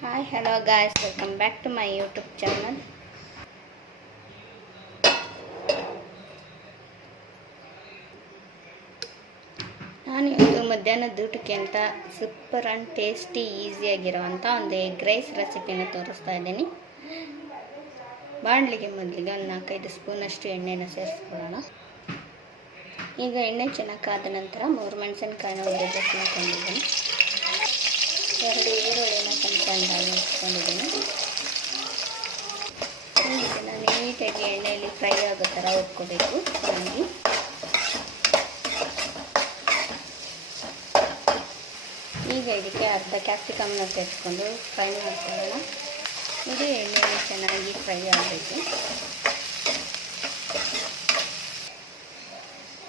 Hi, hello guys, welcome back to my YouTube channel. ನಾನು ಇವತ್ತು ಮಧ್ಯಾಹ್ನದ ಊಟಕ್ಕೆ ಅಂತ ಸೂಪರ್ ಆ್ಯಂಡ್ ಟೇಸ್ಟಿ ಈಸಿಯಾಗಿರುವಂಥ ಒಂದು ಎಗ್ ರೈಸ್ ರೆಸಿಪಿನ ತೋರಿಸ್ತಾ ಇದ್ದೀನಿ. ಬಾಣಲಿಗೆ ಮೊದಲಿಗೆ ಒಂದು 4-5 ಸ್ಪೂನಷ್ಟು ಎಣ್ಣೆನ ಸೇರಿಸ್ಕೊಳ್ಳೋಣ. ಈಗ ಎಣ್ಣೆ ಚೆನ್ನಾಗಿ ಕಾದ ನಂತರ 3 ಮೆಣಸಿನಕಾಯಿನ ಉದ್ದಕ್ಕೆ ಹಾಕೊಂಡಿದ್ದೀನಿ. 2 ಈರುಳ್ಳಿನ ಸಣ್ಣದಾಗಿ ಇಟ್ಕೊಂಡಿದ್ದೀನಿ. ಇದನ್ನು ನೀಟಾಗಿ ಎಣ್ಣೆಯಲ್ಲಿ ಫ್ರೈ ಆಗೋ ಥರ ಹುರ್ಕೋಬೇಕು ಚೆನ್ನಾಗಿ. ಈಗ ಇದಕ್ಕೆ ಅರ್ಧ ಕ್ಯಾಪ್ಸಿಕಮ್ನ ಸೇರಿಸ್ಕೊಂಡು ಫ್ರೈ ಮಾಡ್ಕೊಳ್ಳೋಣ. ಇದು ಎಣ್ಣೆಯಲ್ಲಿ ಚೆನ್ನಾಗಿ ಫ್ರೈ ಆಗಬೇಕು.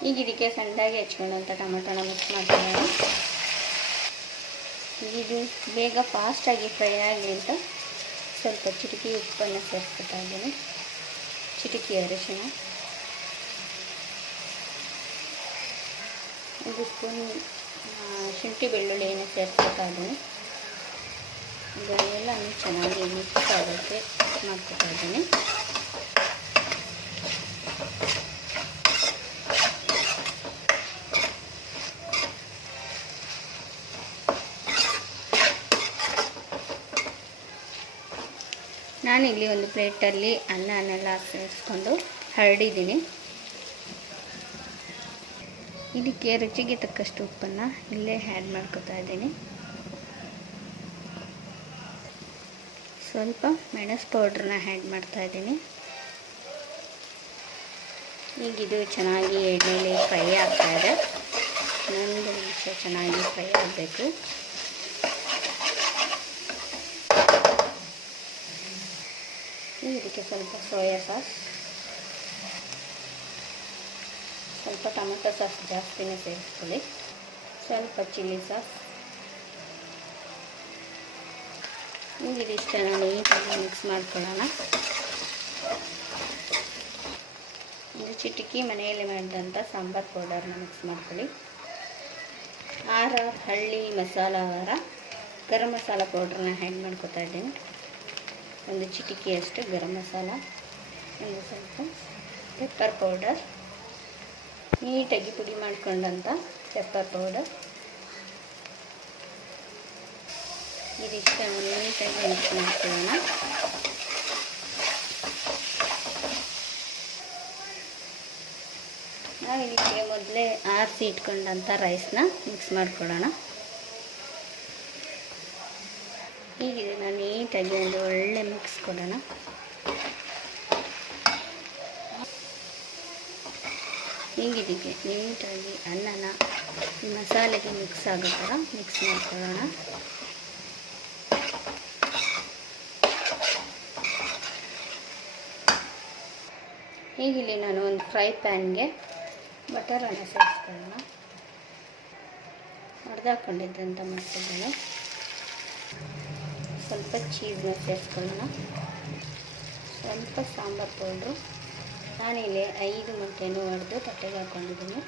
ಈಗ ಇದಕ್ಕೆ ಸಣ್ಣದಾಗಿ ಹೆಚ್ಕೊಂಡಂಥ ಟೊಮೆಟೊನ ಮಿಕ್ಸ್ ಮಾಡ್ಕೊಳ್ಳೋಣ. ಇದು ಬೇಗ ಫಾಸ್ಟಾಗಿ ಫ್ರೈ ಆಗಲಿ ಅಂತ ಸ್ವಲ್ಪ ಚಿಟಿಕೆ ಉಪ್ಪನ್ನು ಸೇರಿಸ್ಕೊತಾ ಇದ್ದೀನಿ, ಚಿಟಿಕೆ ಅರಿಶಿನ, 1 ಸ್ಪೂನ್ ಶುಂಠಿ ಬೆಳ್ಳುಳ್ಳಿಯನ್ನು ಸೇರಿಸ್ಕೊತಾ ಇದ್ದೀನಿ. ಇದನ್ನೆಲ್ಲ ಚೆನ್ನಾಗಿ ಮಿಕ್ಸ್ ಆಗೋಕ್ಕೆ ಮಾಡ್ಕೊತಾ ಇದ್ದೀನಿ. ನಾನಿಲ್ಲಿ ಒಂದು ಪ್ಲೇಟಲ್ಲಿ ಅನ್ನನೆಲ್ಲ ಸೇರಿಸ್ಕೊಂಡು ಹರಡಿದ್ದೀನಿ. ಇದಕ್ಕೆ ರುಚಿಗೆ ತಕ್ಕಷ್ಟು ಉಪ್ಪನ್ನು ಇಲ್ಲೇ ಆ್ಯಡ್ ಮಾಡ್ಕೊತಾ ಇದ್ದೀನಿ. ಸ್ವಲ್ಪ ಮೆಣಸು ಪೌಡ್ರನ್ನ ಆ್ಯಡ್ ಮಾಡ್ತಾ ಇದ್ದೀನಿ. ಈಗ ಇದು ಚೆನ್ನಾಗಿ ಎಣ್ಣೆಯಲ್ಲಿ ಫ್ರೈ ಆಗ್ತಾಯಿದೆ. 1 ನಿಮಿಷ ಚೆನ್ನಾಗಿ ಫ್ರೈ ಆಗಬೇಕು. ಇದಕ್ಕೆ ಸ್ವಲ್ಪ ಸೋಯಾ ಸಾಸ್, ಸ್ವಲ್ಪ ಟೊಮೆಟೊ ಸಾಸ್ ಜಾಸ್ತಿನೇ ಸೇರಿಸ್ಕೊಳ್ಳಿ, ಸ್ವಲ್ಪ ಚಿಲ್ಲಿ ಸಾಸ್. ಈಗ ಇದಿಷ್ಟನ್ನು ನೀಟಾಗಿ ಮಿಕ್ಸ್ ಮಾಡ್ಕೊಳ್ಳೋಣ. ಒಂದು ಚಿಟಿಕೆ ಮನೆಯಲ್ಲಿ ಮಾಡಿದಂಥ ಸಾಂಬಾರು ಪೌಡರ್ನ ಮಿಕ್ಸ್ ಮಾಡ್ಕೊಳ್ಳಿ. ಹಳ್ಳಿ ಮಸಾಲವಾರ ಗರಂ ಮಸಾಲ ಪೌಡ್ರನ್ನ ಆ್ಯಡ್ ಮಾಡ್ಕೊತಾ ಇದ್ದೀನಿ. 1 ಚಿಟಿಕೆಯಷ್ಟು ಗರಂ ಮಸಾಲ, ಒಂದು ಸ್ವಲ್ಪ ಪೆಪ್ಪರ್ ಪೌಡರ್, ನೀಟಾಗಿ ಪುಡಿ ಮಾಡ್ಕೊಂಡಂಥ ಪೆಪ್ಪರ್ ಪೌಡರ್. ಇದಿಷ್ಟನ್ನು ನೀಟಾಗಿ ಮಿಕ್ಸ್ ಮಾಡ್ಕೊಳ್ಳೋಣ. ನಾವು ಇದಕ್ಕೆ ಮೊದಲೇ ಆರಿಸಿ ಇಟ್ಕೊಂಡಂಥ ರೈಸ್ನ ಮಿಕ್ಸ್ ಮಾಡ್ಕೊಳ್ಳೋಣ. ಈಗ ಇದನ್ನು ನೀಟಾಗಿ ಒಂದು ಒಳ್ಳೆ ಮಿಕ್ಸ್ ಕೊಡೋಣ. ಈಗ ಇದಕ್ಕೆ ನೀಟಾಗಿ ಅನ್ನನ ಮಸಾಲೆಗೆ ಮಿಕ್ಸ್ ಆಗೋ ಥರ ಮಿಕ್ಸ್ ಮಾಡ್ಕೊಳ್ಳೋಣ. ಈಗ ಇಲ್ಲಿ ನಾನು ಒಂದು ಫ್ರೈ ಪ್ಯಾನ್ಗೆ ಬಟರನ್ನು ಸೇರಿಸ್ಕೊಳ್ಳೋಣ. ಹೊಡೆದಾಕೊಂಡಿದ್ದಂಥ ಮೊಟ್ಟೆಗಳು, ಸ್ವಲ್ಪ ಚೀಸ್ನ ಸೇರಿಸ್ಕೊಳ್ಳೋಣ, ಸ್ವಲ್ಪ ಸಾಂಬಾರು ಪೌಡ್ರು. ನಾನಿಲ್ಲಿ 5 ಮೊಟ್ಟೆನೂ ಹೊಡೆದು ತಟ್ಟೆಗೆ ಹಾಕ್ಕೊಂಡಿದ್ದೀನಿ.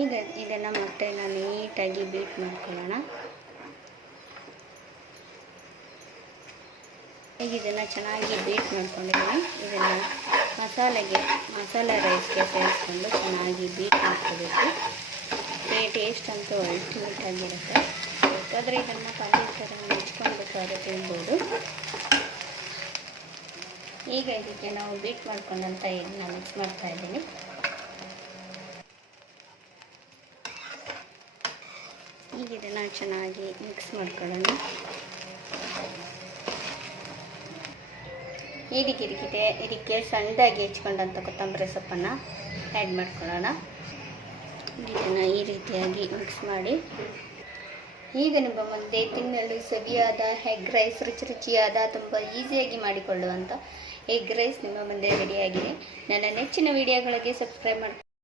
ಈಗ ಇದನ್ನು ಮೊಟ್ಟೆನ ನೀಟಾಗಿ ಬೀಟ್ ಮಾಡ್ಕೊಳ್ಳೋಣ. ಈಗ ಇದನ್ನು ಚೆನ್ನಾಗಿ ಬೀಟ್ ಮಾಡ್ಕೊಂಡಿದ್ದೀನಿ. ಇದನ್ನು ಮಸಾಲೆ ರೈಸ್ಗೆ ಸೇರಿಸ್ಕೊಂಡು ಚೆನ್ನಾಗಿ ಬೀಟ್ ಮಾಡ್ಕೋಬೇಕು. ಟೇಸ್ಟ್ ಅಂತೂ ಅಲ್ಟಿಮೇಟ್ ಆಗಿರುತ್ತೆ. ಬೇಕಾದರೆ ಇದನ್ನು ಪನ್ನೀರ್ ಥರ ಮುಚ್ಕೊಂಡು ಬೇಕಾದ್ರೆ ತಿನ್ಬೋದು. ಈಗ ಇದಕ್ಕೆ ನಾವು ಬೀಟ್ ಮಾಡ್ಕೊಂಡಂಥ ಎಗ್ನ ಮಿಕ್ಸ್ ಮಾಡ್ತಾ ಇದ್ದೀನಿ. ಈಗ ಇದನ್ನು ಚೆನ್ನಾಗಿ ಮಿಕ್ಸ್ ಮಾಡ್ಕೊಳ್ಳೋಣ. ಇದಕ್ಕೆ ಸಣ್ಣದಾಗಿ ಹೆಚ್ಕೊಂಡಂಥ ಕೊತ್ತಂಬರಿ ಸೊಪ್ಪನ್ನು ಆ್ಯಡ್ ಮಾಡ್ಕೊಳ್ಳೋಣ. ಇದನ್ನು ಈ ರೀತಿಯಾಗಿ ಮಿಕ್ಸ್ ಮಾಡಿ ಈಗ ನಿಮ್ಮ ಮುಂದೆ ತಿನ್ನಲು ಸವಿಯಾದ ಎಗ್ ರೈಸ್, ರುಚಿಯಾದ ತುಂಬ ಈಸಿಯಾಗಿ ಮಾಡಿಕೊಳ್ಳುವಂಥ ಎಗ್ ರೈಸ್ ನಿಮ್ಮ ಮುಂದೆ ರೆಡಿಯಾಗಿದೆ. ನನ್ನ ನೆಚ್ಚಿನ ವಿಡಿಯೋಗಳಿಗೆ ಸಬ್ಸ್ಕ್ರೈಬ್ ಮಾಡಿ.